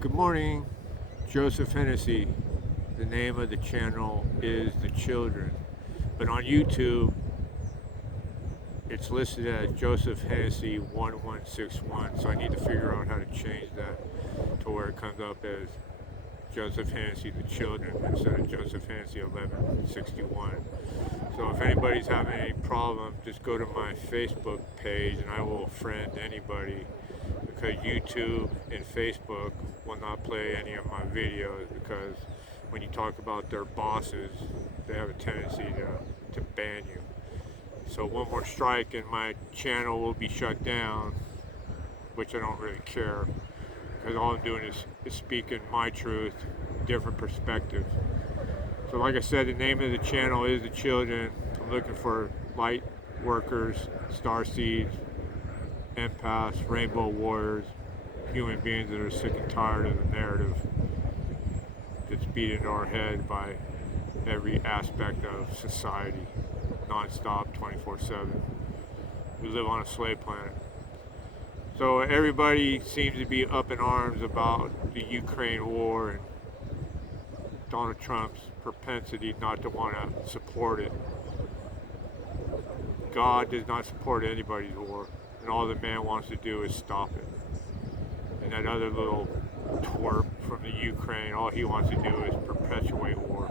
Good morning, Joseph Hennessy. The name of the channel is The Children, but on YouTube it's listed as Joseph Hennessy 1161. So I need to figure out how to change that to where it comes up as Joseph Hennessy The Children instead of Joseph Hennessy 1161. So if anybody's having any problem, just go to my Facebook page and I will friend anybody, because YouTube and Facebook will not play any of my videos, because when you talk about their bosses, they have a tendency to ban you. So one more strike and my channel will be shut down, which I don't really care, because all I'm doing is speaking my truth, different perspectives. So like I said, the name of the channel is The Children. I'm looking for light workers, star seeds, empaths, rainbow warriors, human beings that are sick and tired of the narrative that's beat into our head by every aspect of society, non-stop, 24/7. We live on a slave planet. So everybody seems to be up in arms about the Ukraine war and Donald Trump's propensity not to want to support it. God does not support anybody's war, and all the man wants to do is stop it. And that other little twerp from the Ukraine, all he wants to do is perpetuate war.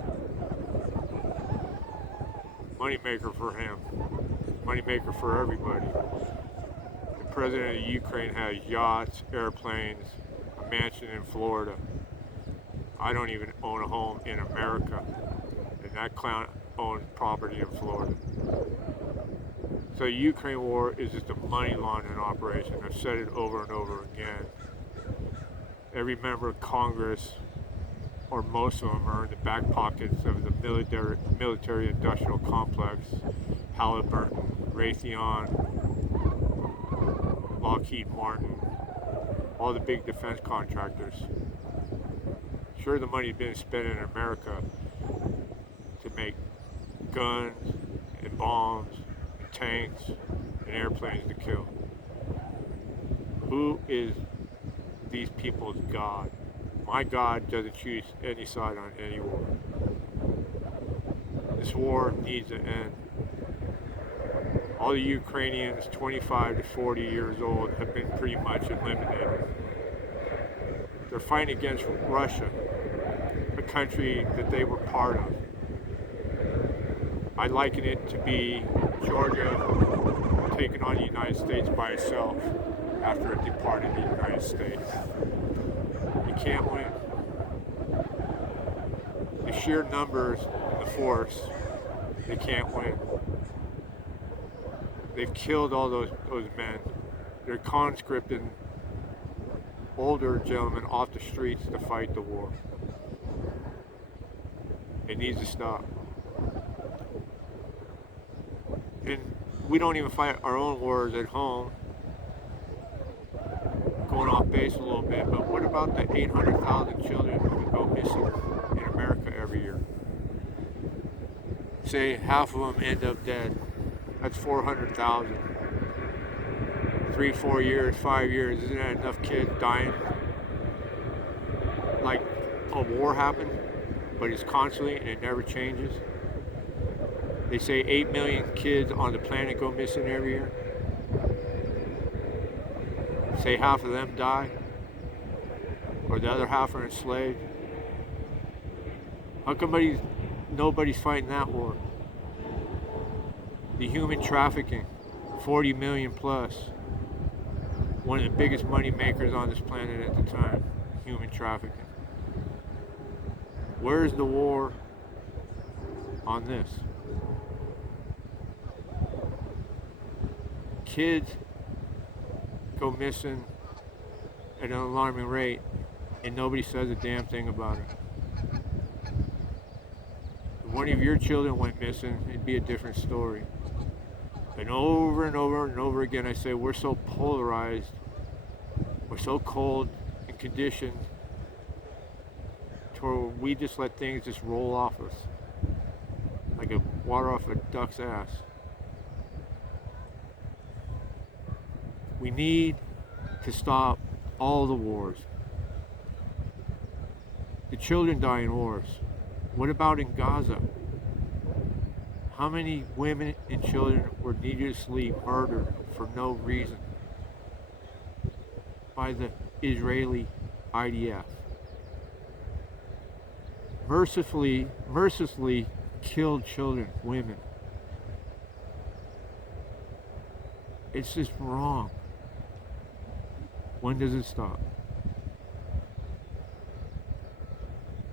Moneymaker for him, moneymaker for everybody. The president of the Ukraine has yachts, airplanes, a mansion in Florida. I don't even own a home in America, and that clown owns property in Florida. So the Ukraine war is just a money laundering operation. I've said it over and over again. Every member of Congress, or most of them, are in the back pockets of the military industrial complex, Halliburton, Raytheon, Lockheed Martin, all the big defense contractors. Sure, the money's been spent in America to make guns and bombs, and tanks and airplanes to kill. Who is these people's God? My God doesn't choose any side on any war. This war needs to end. All the Ukrainians 25 to 40 years old have been pretty much eliminated. They're fighting against Russia, a country that they were part of. I liken it to be Georgia taking on the United States by itself after it departed the United States. You can't win. The sheer numbers and the force, they can't win. They've killed all those men. They're conscripting older gentlemen off the streets to fight the war. It needs to stop. And we don't even fight our own wars at home. Going off base a little bit, but what about the 800,000 children who go missing in America every year? Say half of them end up dead. That's 400,000. 3, 4 years, 5 years, isn't that enough kids dying? Like a war happened, but it's constantly and it never changes. They say 8 million kids on the planet go missing every year. Say half of them die, or the other half are enslaved. How come nobody's fighting that war? The human trafficking, 40 million plus. One of the biggest money makers on this planet at the time, human trafficking. Where's the war on this? Kids go missing at an alarming rate, and nobody says a damn thing about it. If one of your children went missing, it'd be a different story. And over and over and over again, I say we're so polarized, we're so cold and conditioned to where we just let things just roll off us like a water off a duck's ass. We need to stop all the wars. The children die in wars. What about in Gaza? How many women and children were needlessly murdered for no reason by the Israeli IDF? Mercilessly killed children, women. It's just wrong. When does it stop?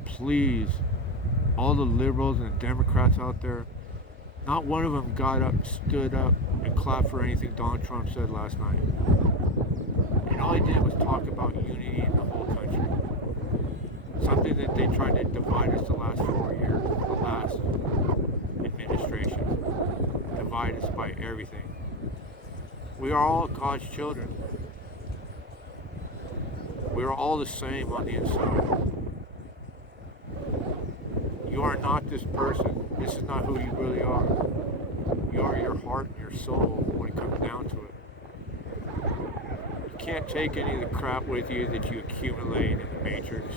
Please, all the liberals and Democrats out there, not one of them got up, stood up, and clapped for anything Donald Trump said last night. And all he did was talk about unity in the whole country. Something that they tried to divide us the last 4 years, the last administration. Divide us by everything. We are all God's children. We are all the same on the inside. You are not this person. This is not who you really are. You are your heart and your soul when it comes down to it. You can't take any of the crap with you that you accumulate in the matrix.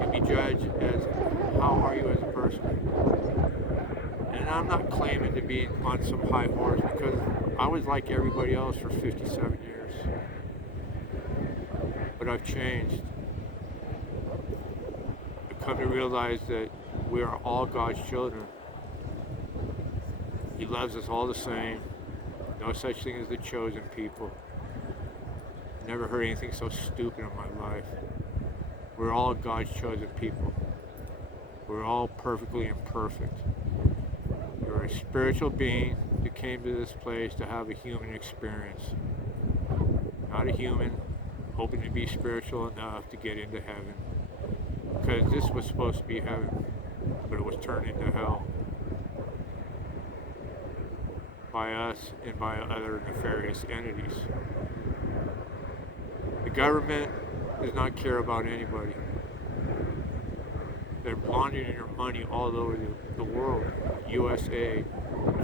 You be judged as how are you as a person. And I'm not claiming to be on some high horse because I was like everybody else for 57 years. But I've changed. I've come to realize that we are all God's children. He loves us all the same. No such thing as the chosen people. Never heard anything so stupid in my life. We're all God's chosen people. We're all perfectly imperfect. You're a spiritual being that came to this place to have a human experience. Not a human hoping to be spiritual enough to get into heaven. Because this was supposed to be heaven, but it was turned into hell. By us and by other nefarious entities. The government does not care about anybody. They're laundering your money all over the world. USA.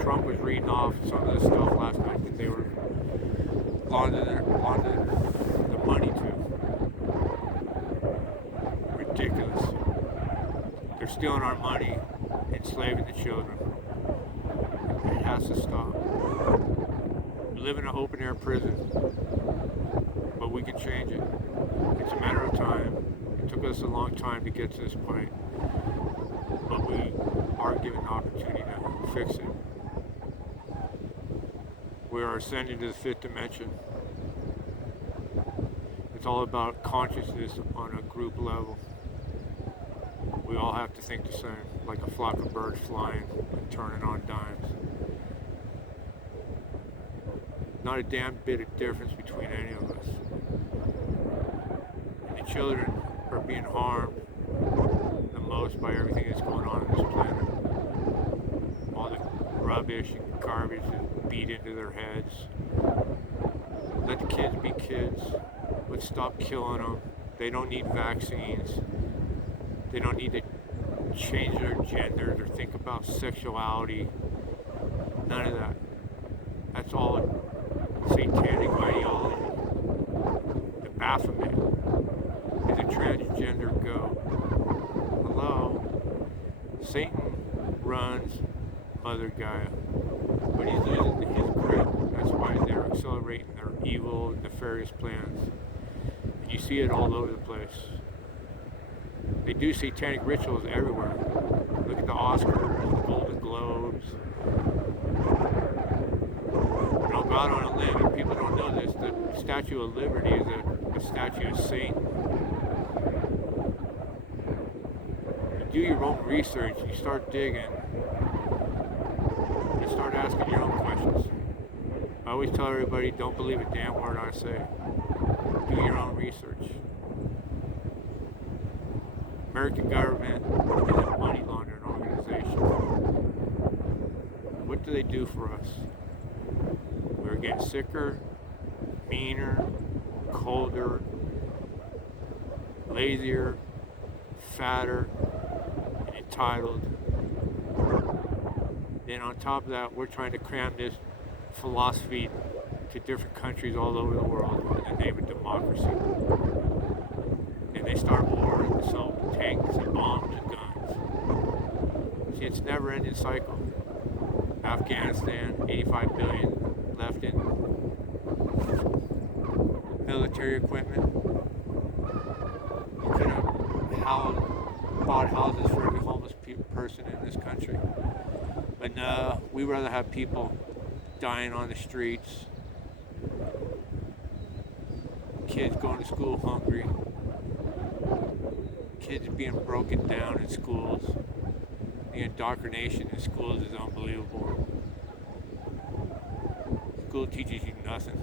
Trump was reading off some of the stuff last night that they were laundering the money to. Ridiculous. They're stealing our money, enslaving the children. It has to stop. We live in an open air prison, but we can change it. It's a matter of time. It took us a long time to get to this point, but we are given the opportunity to fix it. We are ascending to the fifth dimension. It's all about consciousness on a group level. We all have to think the same, like a flock of birds flying and turning on dimes. Not a damn bit of difference between any of us. And the children are being harmed the most by everything that's going on this planet. All the rubbish and garbage that beat into their heads. Let the kids be kids. Let's stop killing them. They don't need vaccines. They don't need to change their genders or think about sexuality. None of that. That's all satanic ideology. The Baphomet is a transgender go. Hello? Satan runs Mother Gaia. But he's using his grip. That's why they're accelerating their evil, nefarious plans. And you see it all over the place. They do satanic rituals everywhere. Look at the Oscars, the Golden Globes. And I'll go out on a limb, and people don't know this, the Statue of Liberty is a statue of Satan. You do your own research, you start digging, you start asking your own questions. I always tell everybody, don't believe a damn word I say. Do your own research. American government is a money laundering organization. What do they do for us? We're getting sicker, meaner, colder, lazier, fatter, and entitled. Then on top of that, we're trying to cram this philosophy to different countries all over the world in the name of democracy. And they start war and sell tanks and bombs and guns. See, it's a never-ending cycle. Afghanistan, 85 billion left in military equipment. You could have bought houses for every homeless person in this country. But no, we'd rather have people dying on the streets, kids going to school hungry, kids being broken down in schools. The indoctrination in schools is unbelievable. School teaches you nothing.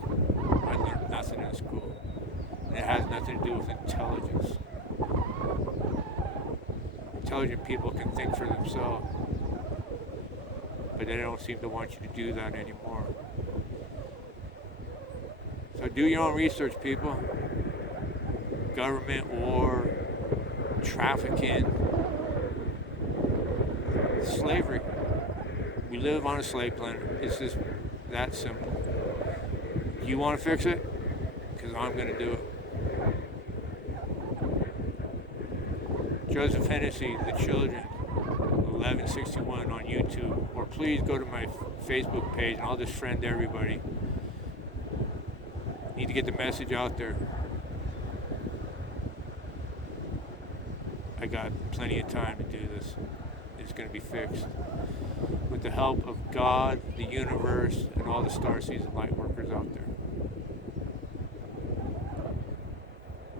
I learned nothing in school. And it has nothing to do with intelligence. Intelligent people can think for themselves, but they don't seem to want you to do that anymore. So do your own research, people. Government, war, trafficking, slavery. We live on a slave planet. It's just that simple. You want to fix it? Because I'm going to do it. Joseph Hennessy, The Children, 1161 on YouTube. Or please go to my Facebook page and I'll just friend everybody. Need to get the message out there. I got plenty of time to do this. It's going to be fixed. With the help of God, the universe, and all the starseeds and light workers out there.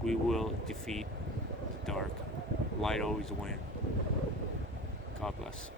We will defeat the dark. Light always wins. God bless.